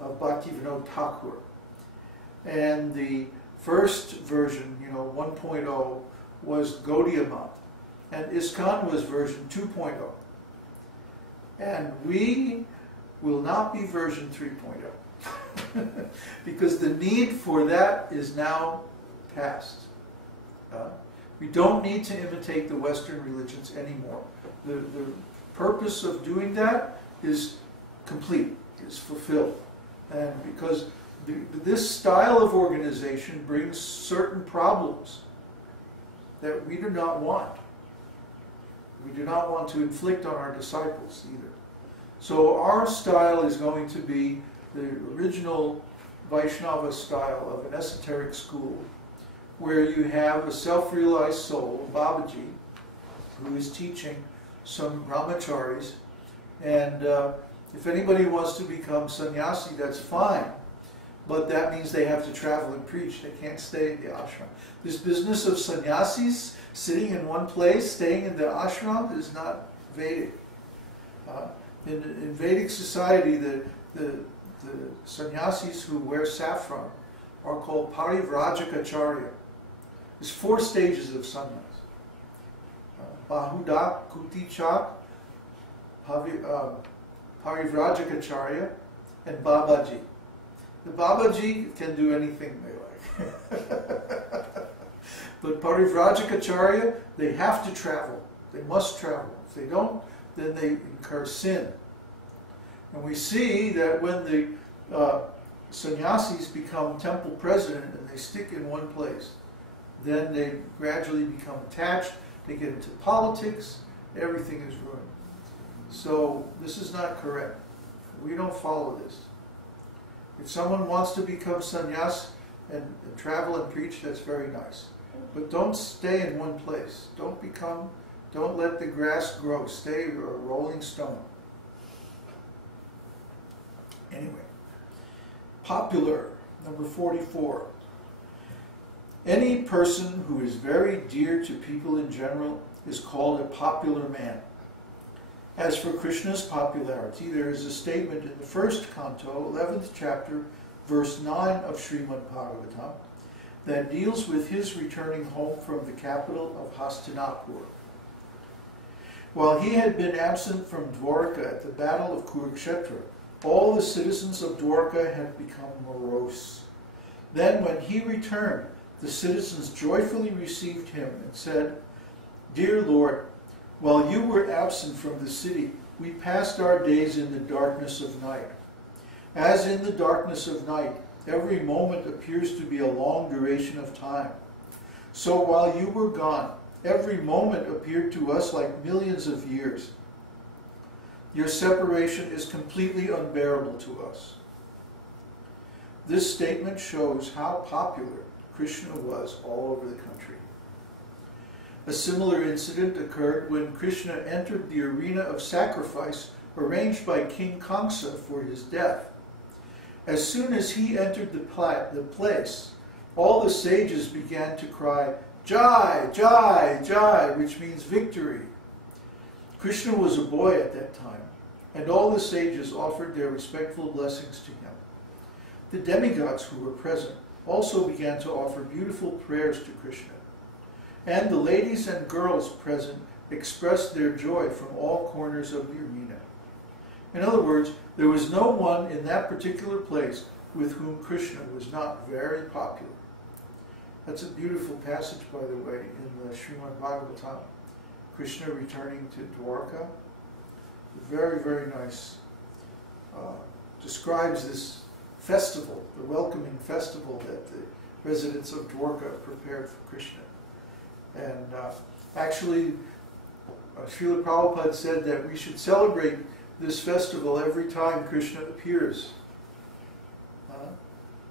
of Bhaktivinoda Thakur. And the first version, 1.0, was Gaudiya Math. And ISKCON was version 2.0. And we will not be version 3.0. Because the need for that is now past. We don't need to imitate the Western religions anymore. The purpose of doing that is complete, is fulfilled. And because this style of organization brings certain problems that we do not want. We do not want to inflict on our disciples either. So our style is going to be the original Vaishnava style of an esoteric school, where you have a self-realized soul, Babaji, who is teaching some brahmacharis. And if anybody wants to become sannyasi, that's fine. But that means they have to travel and preach. They can't stay in the ashram. This business of sannyasis sitting in one place, staying in the ashram, is not Vedic. In Vedic society, the sannyasis who wear saffron are called parivrajaka-charya. There's 4 stages of sannyas. Bahuda, Kutichak, Parivrajaka-charya, and Babaji. The Babaji can do anything they like. But Parivrajaka-charya, they have to travel. They must travel. If they don't, then they incur sin. And we see that when the sannyasis become temple president and they stick in one place, then they gradually become attached, they get into politics, everything is ruined. So this is not correct. We don't follow this. If someone wants to become sannyas and travel and preach, that's very nice. But don't stay in one place. Don't let the grass grow. Stay a rolling stone. Anyway, popular, number 44. Any person who is very dear to people in general is called a popular man. As for Krishna's popularity, there is a statement in the first canto, 11th chapter, verse 9 of Śrīmad-Bhāgavatam, that deals with his returning home from the capital of Hastinapur. While he had been absent from Dwarka at the battle of Kurukshetra, all the citizens of Dwarka had become morose. Then when he returned, the citizens joyfully received him and said, "Dear Lord, while you were absent from the city, we passed our days in the darkness of night. As in the darkness of night, every moment appears to be a long duration of time. So while you were gone, every moment appeared to us like millions of years. Your separation is completely unbearable to us." This statement shows how popular Krishna was all over the country. A similar incident occurred when Krishna entered the arena of sacrifice arranged by King Kamsa for his death. As soon as he entered the place, all the sages began to cry, "Jai, Jai, Jai," which means victory. Krishna was a boy at that time, and all the sages offered their respectful blessings to him. The demigods who were present also began to offer beautiful prayers to Krishna. And the ladies and girls present expressed their joy from all corners of the arena. In other words, there was no one in that particular place with whom Krishna was not very popular. That's a beautiful passage, by the way, in the Śrīmad-Bhāgavatam. Krishna returning to Dwarka. Very, very nice. Describes this festival, the welcoming festival that the residents of Dwarka prepared for Krishna. And actually, Srila Prabhupada said that we should celebrate this festival every time Krishna appears.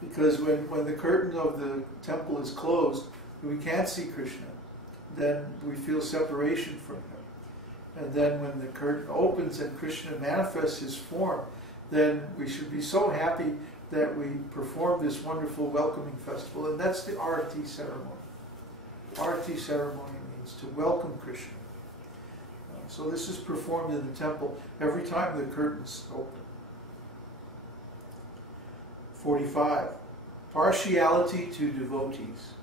Because when the curtain of the temple is closed, and we can't see Krishna, then we feel separation from him. And then when the curtain opens and Krishna manifests his form, then we should be so happy that we perform this wonderful welcoming festival. And that's the Arati ceremony. Arati ceremony means to welcome Krishna. So this is performed in the temple every time the curtains open. 45. Partiality to devotees.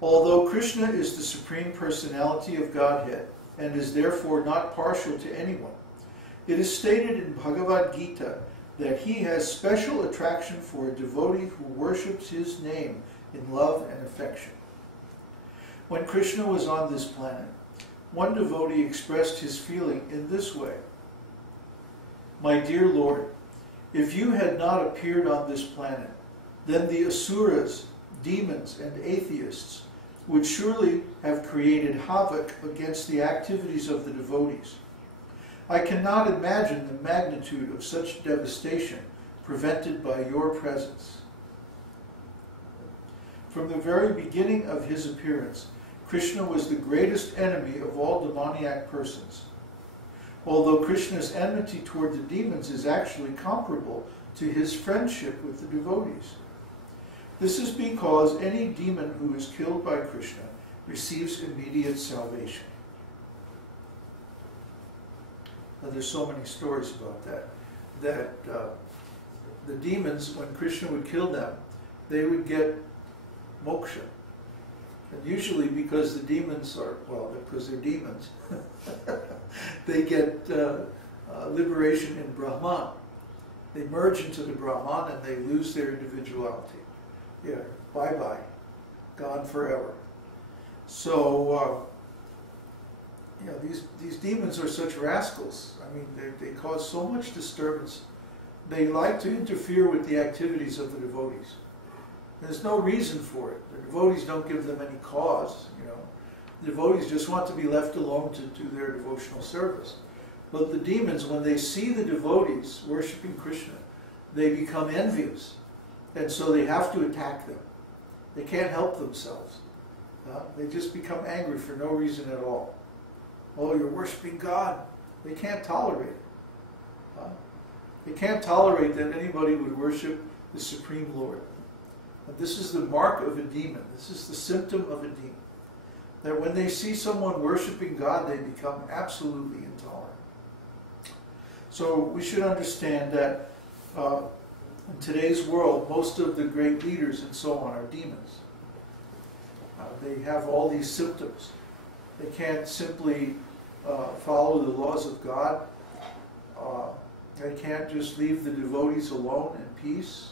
Although Krishna is the Supreme Personality of Godhead and is therefore not partial to anyone, it is stated in Bhagavad-gītā that he has special attraction for a devotee who worships his name in love and affection. When Krishna was on this planet, one devotee expressed his feeling in this way: "My dear Lord, if you had not appeared on this planet, then the asuras, demons, and atheists would surely have created havoc against the activities of the devotees. I cannot imagine the magnitude of such devastation prevented by your presence." From the very beginning of his appearance, Krishna was the greatest enemy of all demoniac persons. Although Krishna's enmity toward the demons is actually comparable to his friendship with the devotees. This is because any demon who is killed by Krishna receives immediate salvation. Now, there's so many stories about that. The demons, when Krishna would kill them, they would get moksha. And usually because the demons are, well, because they're demons, they get liberation in Brahman. They merge into the Brahman and they lose their individuality. Yeah, bye-bye, gone forever. So, these demons are such rascals. I mean, they cause so much disturbance. They like to interfere with the activities of the devotees. There's no reason for it. The devotees don't give them any cause, The devotees just want to be left alone to do their devotional service. But the demons, when they see the devotees worshiping Krishna, they become envious. And so they have to attack them. They can't help themselves. They just become angry for no reason at all. Oh, you're worshiping God. They can't tolerate it. They can't tolerate that anybody would worship the Supreme Lord. And this is the mark of a demon. This is the symptom of a demon. That when they see someone worshiping God, they become absolutely intolerant. So we should understand that in today's world, most of the great leaders and so on are demons. They have all these symptoms. They can't simply follow the laws of God. They can't just leave the devotees alone in peace.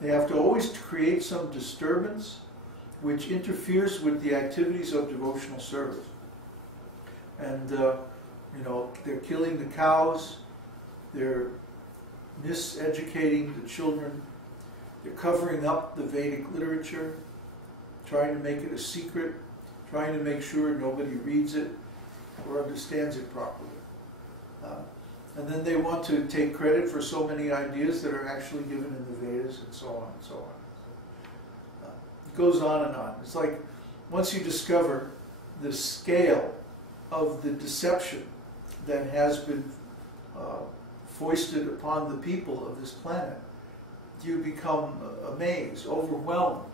They have to always create some disturbance which interferes with the activities of devotional service. And, they're killing the cows, they're miseducating the children, they're covering up the Vedic literature, trying to make it a secret, trying to make sure nobody reads it or understands it properly. And then they want to take credit for so many ideas that are actually given in the Vedas and so on and so on. It goes on and on. It's like once you discover the scale of the deception that has been foisted upon the people of this planet, you become amazed, overwhelmed,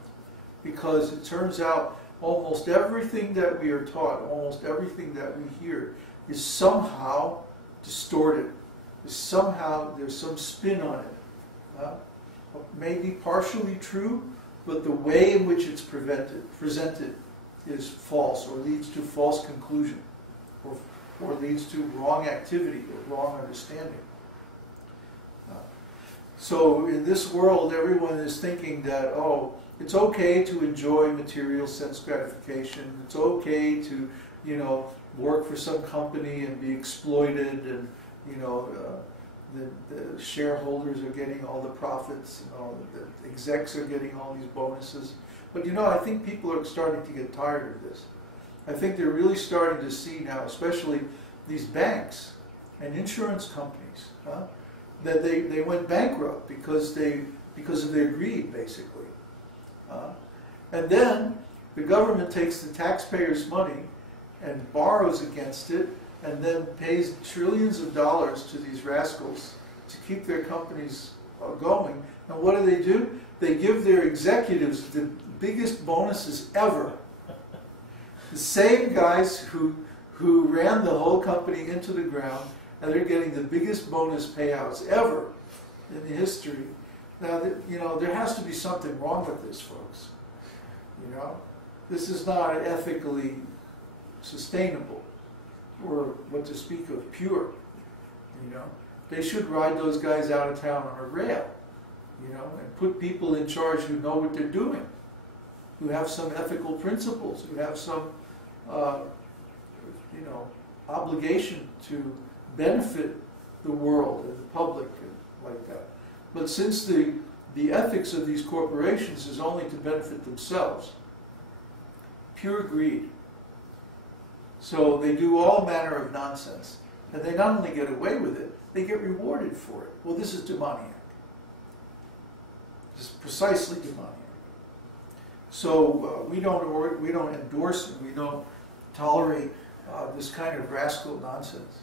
because it turns out almost everything that we are taught, almost everything that we hear, is somehow distorted. Somehow there's some spin on it. It may be partially true, but the way in which it's presented is false, or leads to false conclusion, or leads to wrong activity or wrong understanding. So in this world, everyone is thinking that, oh, it's okay to enjoy material sense gratification. It's okay to, work for some company and be exploited, and the shareholders are getting all the profits, the execs are getting all these bonuses. But I think people are starting to get tired of this. I think they're really starting to see now, especially these banks and insurance companies, that they went bankrupt because of their greed, basically. And then the government takes the taxpayers' money and borrows against it, and then pays trillions of dollars to these rascals to keep their companies going. And what do? They give their executives the biggest bonuses ever. The same guys who ran the whole company into the ground, and they're getting the biggest bonus payouts ever in the history. Now, you know, there has to be something wrong with this, folks. You know, this is not ethically sustainable, or what to speak of, pure. You know, they should ride those guys out of town on a rail, you know, and put people in charge who know what they're doing, who have some ethical principles, who have some, you know, obligation to benefit the world and the public and like that. But since the ethics of these corporations is only to benefit themselves, pure greed, so they do all manner of nonsense. And they not only get away with it, they get rewarded for it. Well, this is demoniac. This is precisely demoniac. So we don't endorse and we don't tolerate this kind of rascal nonsense.